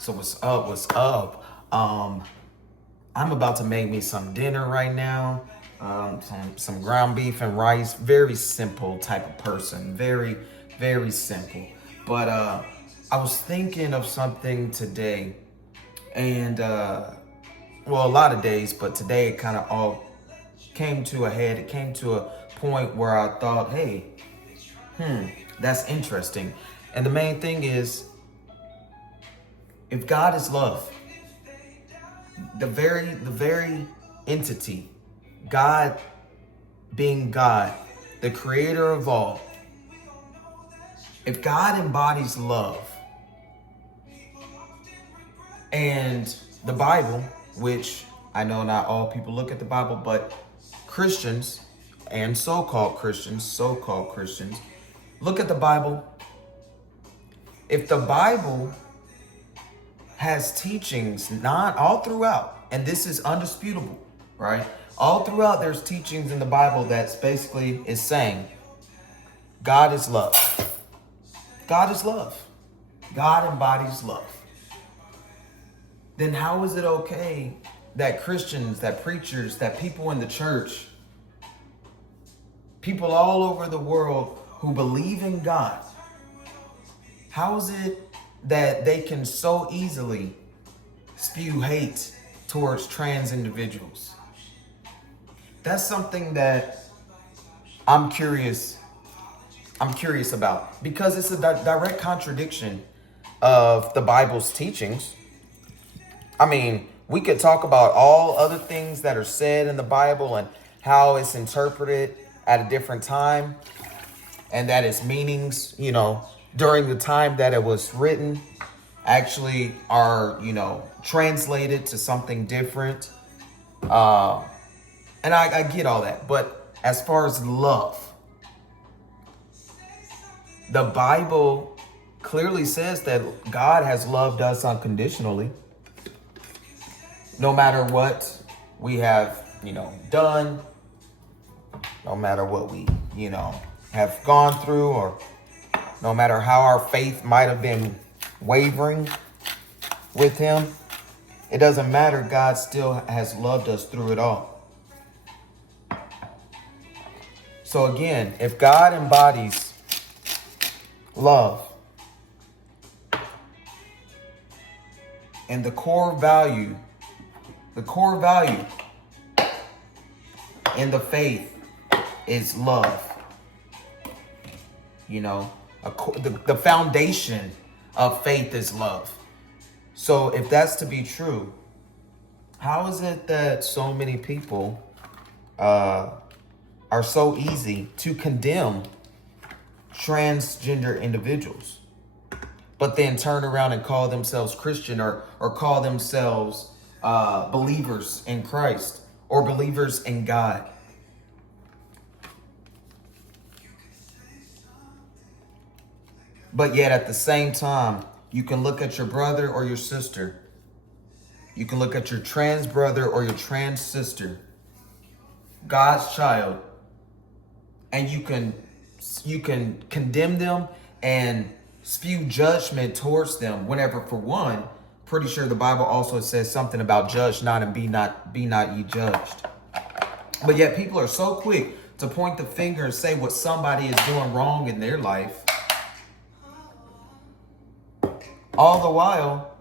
So what's up? What's up? I'm about to make me some dinner right now. Some ground beef and rice. Very simple type of person. Very simple. But I was thinking of something today, and well, a lot of days, but today it kind of all came to a head. It came to a point where I thought, hey, that's interesting. And the main thing is, if God is love, the very entity, God being God, the creator of all, if God embodies love, and the Bible, which I know not all people look at the Bible, but Christians and so-called Christians, look at the Bible. If the Bible has teachings not all throughout, and this is undisputable, right? All throughout there's teachings in the Bible that's basically is saying God is love. God is love. God embodies love. Then how is it okay that Christians, that preachers, that people in the church, people all over the world who believe in God, how is it that they can so easily spew hate towards trans individuals? That's something that I'm curious about, because it's a direct contradiction of the Bible's teachings. I mean, we could talk about all other things that are said in the Bible and how it's interpreted at a different time, and that its meanings, during the time that it was written actually are, translated to something different. And I get all that. But as far as love, the Bible clearly says that God has loved us unconditionally. No matter what we have, done, no matter what we, have gone through, or no matter how our faith might have been wavering with him, it doesn't matter. God still has loved us through it all. So again, if God embodies love, and the core value in the faith is love, the foundation of faith is love. So if that's to be true, how is it that so many people are so easy to condemn transgender individuals, but then turn around and call themselves Christian or call themselves believers in Christ or believers in God? But yet at the same time, you can look at your brother or your sister. You can look at your trans brother or your trans sister, God's child, and you can condemn them and spew judgment towards them whenever, for one, pretty sure the Bible also says something about judge not and be not ye judged. But yet people are so quick to point the finger and say what somebody is doing wrong in their life. All the while,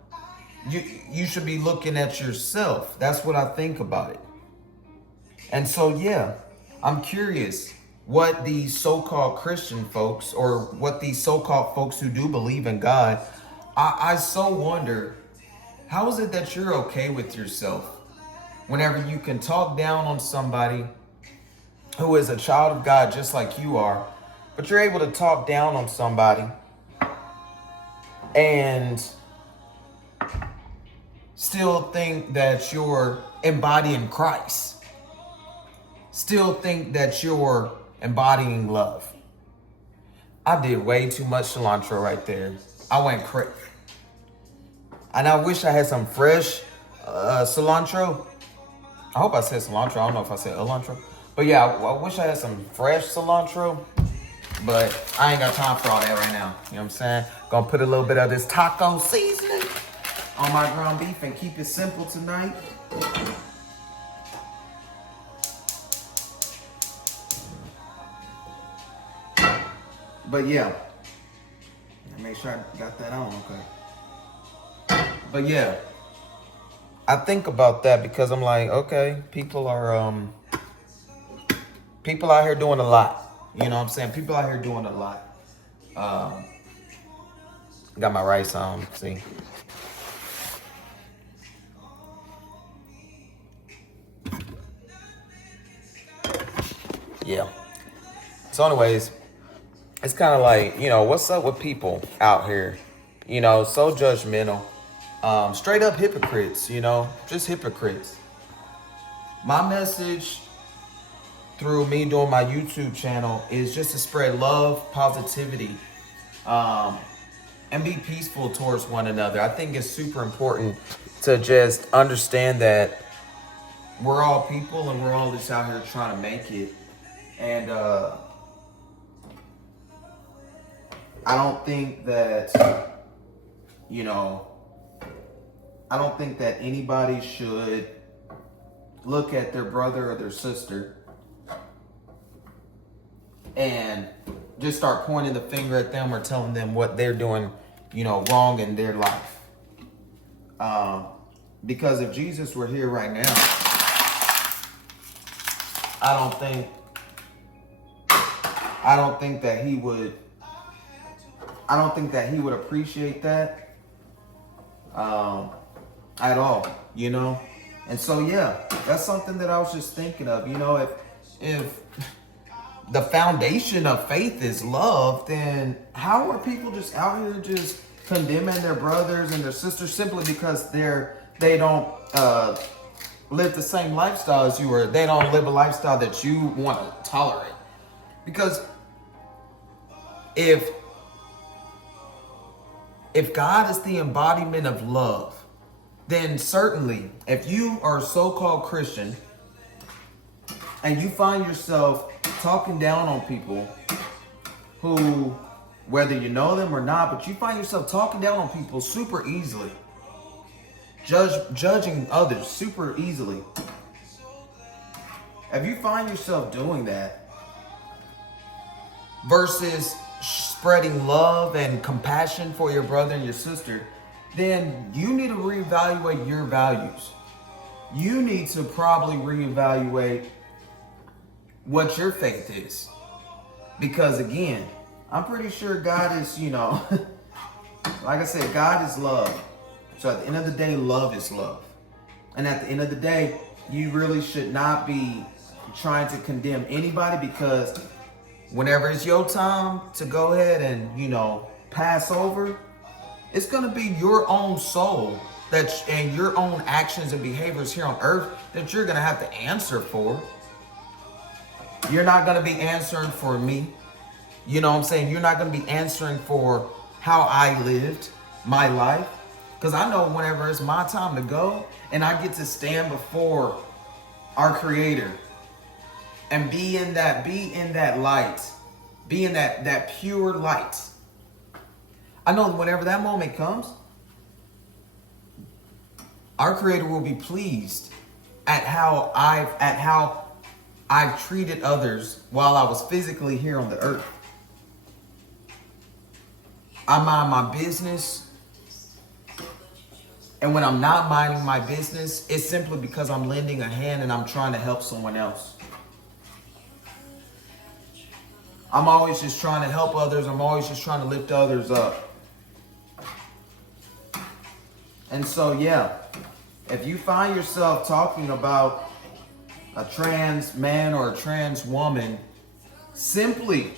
you should be looking at yourself. That's what I think about it. And so, yeah, I'm curious what these so-called Christian folks, or what these so-called folks who do believe in God, I so wonder, how is it that you're okay with yourself whenever you can talk down on somebody who is a child of God just like you are, but you're able to talk down on somebody and still think that you're embodying Christ, still think that you're embodying love? I did way too much cilantro right there. I went crazy. And I wish I had some fresh cilantro. I hope I said cilantro. I don't know if I said cilantro. But yeah, I wish I had some fresh cilantro. But I ain't got time for all that right now. You know what I'm saying? Gonna put a little bit of this taco seasoning on my ground beef and keep it simple tonight. But yeah, make sure I got that on, okay. But yeah, I think about that because I'm like, okay, people out here doing a lot. You know what I'm saying? People out here doing a lot. Got my rice on, see. Yeah. So anyways, it's kind of like, what's up with people out here? So judgmental. Straight up hypocrites, just hypocrites. My message through me doing my YouTube channel is just to spread love, positivity, and be peaceful towards one another. I think it's super important to just understand that we're all people and we're all just out here trying to make it. And I don't think that, I don't think that anybody should look at their brother or their sister and just start pointing the finger at them or telling them what they're doing, wrong in their life. Because if Jesus were here right now, I don't think that he would appreciate that at all, And so yeah, that's something that I was just thinking of. If the foundation of faith is love, then how are people just out here just condemning their brothers and their sisters simply because they don't live the same lifestyle as you, or they don't live a lifestyle that you want to tolerate? Because if God is the embodiment of love, then certainly if you are a so-called Christian and you find yourself talking down on people who, whether you know them or not, but you find yourself talking down on people super easily, judging others super easily. If you find yourself doing that versus spreading love and compassion for your brother and your sister, then you need to reevaluate your values. You need to probably reevaluate what your faith is. Because again, I'm pretty sure God is, like I said, God is love. So at the end of the day, love is love. And at the end of the day, you really should not be trying to condemn anybody, because whenever it's your time to go ahead and, pass over, it's going to be your own soul and your own actions and behaviors here on earth that you're going to have to answer for. You're not going to be answering for me. You know what I'm saying? You're not going to be answering for how I lived my life. Because I know whenever it's my time to go and I get to stand before our Creator and be in that light, be in that pure light. I know whenever that moment comes, our Creator will be pleased at how I've treated others while I was physically here on the earth. I mind my business. And when I'm not minding my business, it's simply because I'm lending a hand and I'm trying to help someone else. I'm always just trying to help others. I'm always just trying to lift others up. And so, yeah, if you find yourself talking about a trans man or a trans woman, simply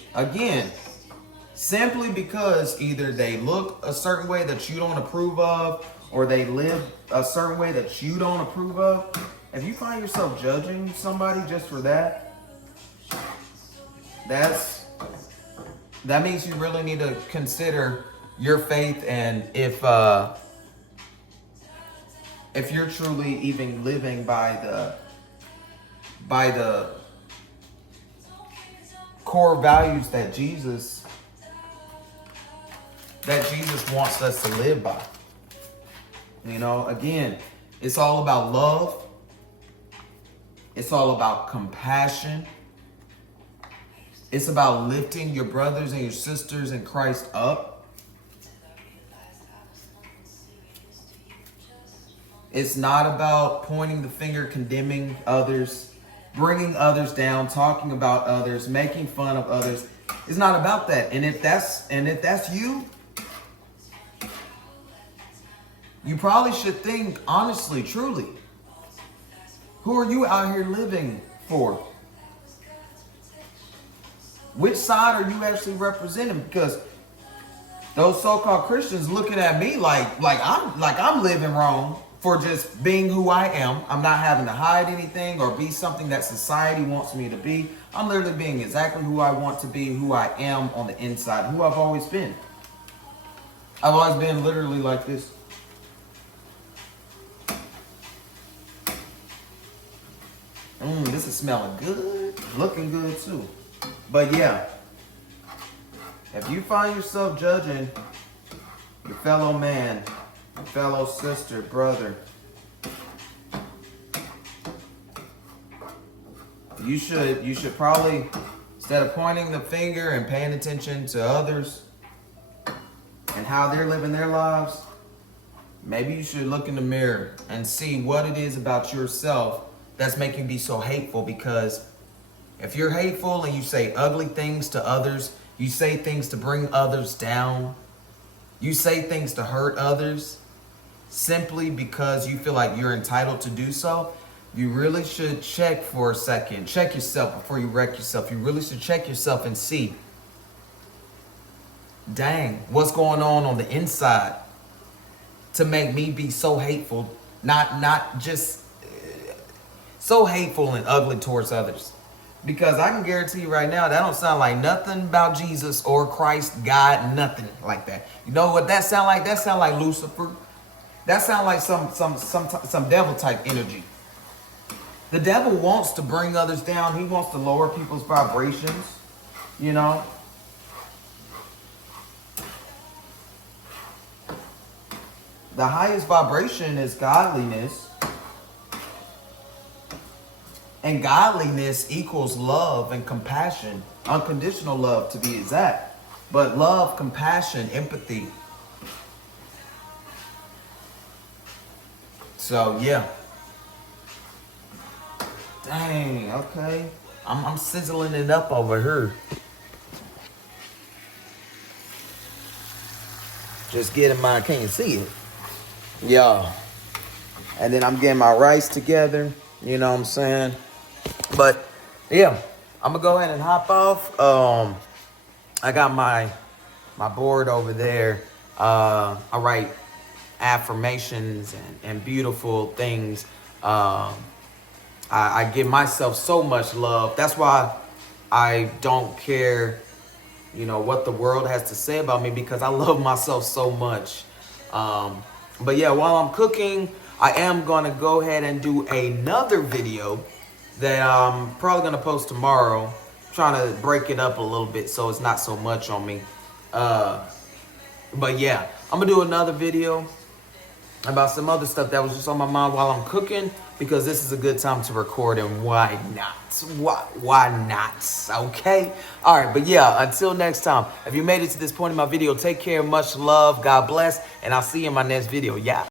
because either they look a certain way that you don't approve of, or they live a certain way that you don't approve of, if you find yourself judging somebody just for that, that means you really need to consider your faith and if you're truly even living by the core values that Jesus wants us to live by. You know, again, it's all about love. It's all about compassion. It's about lifting your brothers and your sisters in Christ up. It's not about pointing the finger, condemning others, bringing others down, talking about others, making fun of others. It's not about that. And if that's you, you probably should think honestly, truly. Who are you out here living for? Which side are you actually representing? Because those so-called Christians looking at me like I'm living wrong for just being who I am. I'm not having to hide anything or be something that society wants me to be. I'm literally being exactly who I want to be, who I am on the inside, who I've always been. I've always been literally like this. This is smelling good, looking good too. But yeah, if you find yourself judging your fellow man, your fellow sister, brother, you should probably, instead of pointing the finger and paying attention to others and how they're living their lives, maybe you should look in the mirror and see what it is about yourself that's making you be so hateful. Because if you're hateful and you say ugly things to others, you say things to bring others down, you say things to hurt others simply because you feel like you're entitled to do so, you really should check for a second. Check yourself before you wreck yourself. You really should check yourself and see, dang, what's going on the inside to make me be so hateful, not just so hateful and ugly towards others. Because I can guarantee you right now, that don't sound like nothing about Jesus or Christ, God, nothing like that. You know what that sound like? That sound like Lucifer. That sound like some devil type energy. The devil wants to bring others down. He wants to lower people's vibrations, you know. The highest vibration is godliness. And godliness equals love and compassion. Unconditional love, to be exact. But love, compassion, empathy. So, yeah. Dang, okay. I'm sizzling it up over here. Just getting my, can't see it. Yeah. And then I'm getting my rice together. You know what I'm saying? But yeah, I'm gonna go ahead and hop off. I got my board over there. I write affirmations and beautiful things. I give myself so much love. That's why I don't care, you know, what the world has to say about me, because I love myself so much. But yeah, while I'm cooking, I am going to go ahead and do another video that I'm probably going to post tomorrow. I'm trying to break it up a little bit so it's not so much on me. But yeah, I'm going to do another video about some other stuff that was just on my mind while I'm cooking, because this is a good time to record, and why not? Why not? Okay? All right, but yeah, until next time, if you made it to this point in my video, take care, much love, God bless, and I'll see you in my next video. Yeah.